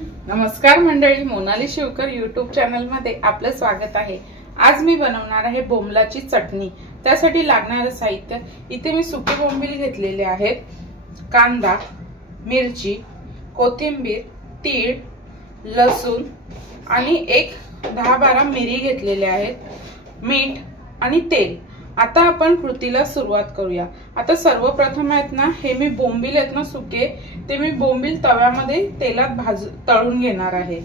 नमस्कार मंडळी, Monali Shivkar YouTube channel मध्ये आपलं स्वागत आहे। आज मी बनवणार आहे बोंबलाची चटणी। त्यासाठी लागणारे साहित्य इथे मी सुके बोंबील घेतलेले आहेत, कांदा, मिरची, कोथिंबीर, तीळ, लसूण आणि एक 10-12 मिरी घेतलेले आहेत, मीठ आणि तेल। आता आपण कृतीला सुरुवात करूया। आता सर्वप्रथम आहेत ना, हे मी बोंबील आहेत ना सुके, ते मी बोंबील तव्यामध्ये तेलात तळून घेणार आहे।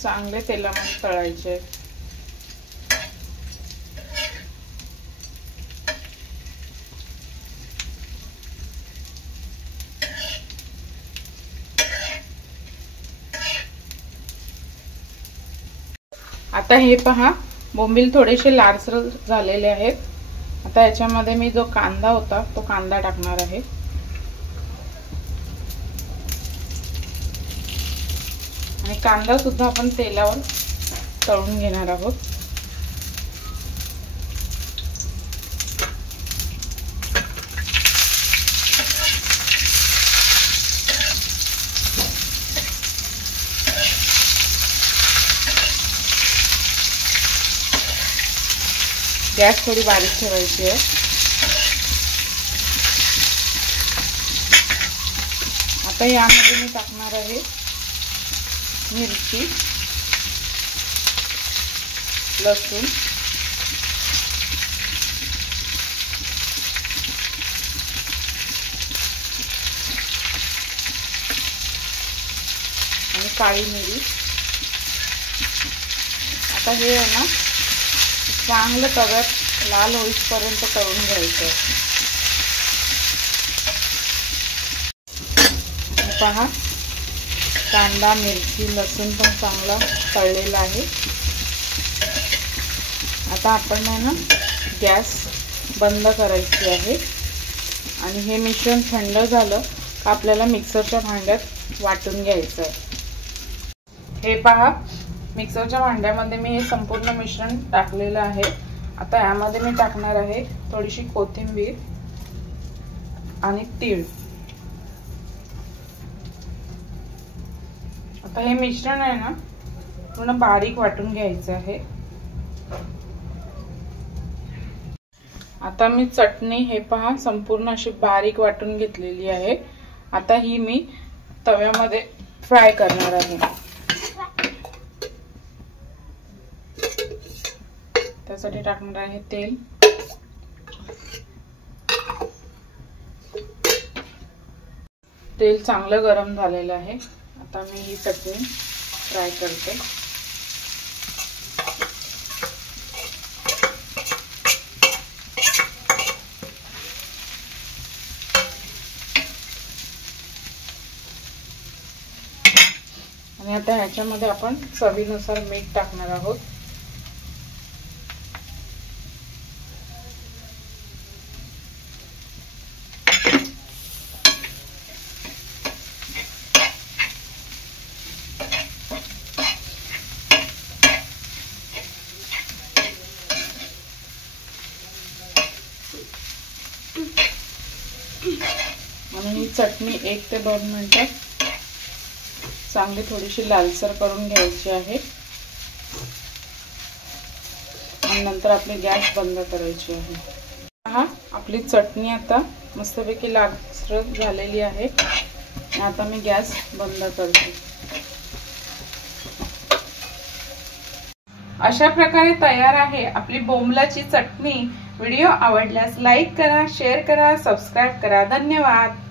चांगले तेलामध्ये तळायचे। आता हे पहा, बोंबील थोडेसे लालसर झालेले आहेत। आता याच्यामध्ये मी जो कांदा होता तो कांदा टाकणार आहे। आणि कांदा सुद्धा आपण तेलावर तळून घेणार आहोत। गॅस थोडी बारीक ठेवायची आहे। आता यामध्ये मी टाकणार आहे मिरची, लसूण, आणि काळी मिरी। आता हे आहे ना, चांगलं तव्यात लाल होईपर्यंत तळून घ्यायचं। पहा, कांदा, मिरची, लसूण पण चांगला तळलेला आहे। आता आपण ना गॅस बंद करायची आहे आणि हे मिश्रण थंड झालं का आपल्याला मिक्सरच्या भांड्यात वाटून घ्यायचं आहे। हे पहा, मिक्सरच्या भांड्यामध्ये मी हे संपूर्ण मिश्रण टाकलेलं आहे। आता यामध्ये मी टाकणार आहे थोडीशी कोथिंबीर आणि तीळ। आता हे मिश्रण आहे ना पूर्ण बारीक वाटून घ्यायचं आहे। आता मी चटणी हे पहा संपूर्ण अशी बारीक वाटून घेतलेली आहे। आता ही मी तव्यामध्ये फ्राय करणार आहे। त्यासाठी टाकणार आहे तेल। तेल चांगलं गरम झालेलं आहे। आता मी ही चटणी फ्राय करते। आणि आता ह्याच्यामध्ये आपण चवीनुसार मीठ टाकणार आहोत। आणि ही चटणी 1 ते 2 मिनिटं चांगली थोडीशी लालसर करून घ्यायची आहे आणि नंतर आपली गॅस बंद करायची आहे। पहा, आपली चटणी आता मस्तपैकी लालसर झालेली आहे। आता मी गॅस बंद करते। अशा प्रकारे तयार आहे आपली बोंबलाची चटणी। व्हिडिओ आवडल्यास लाईक करा, शेअर करा, सबस्क्राइब करा। धन्यवाद।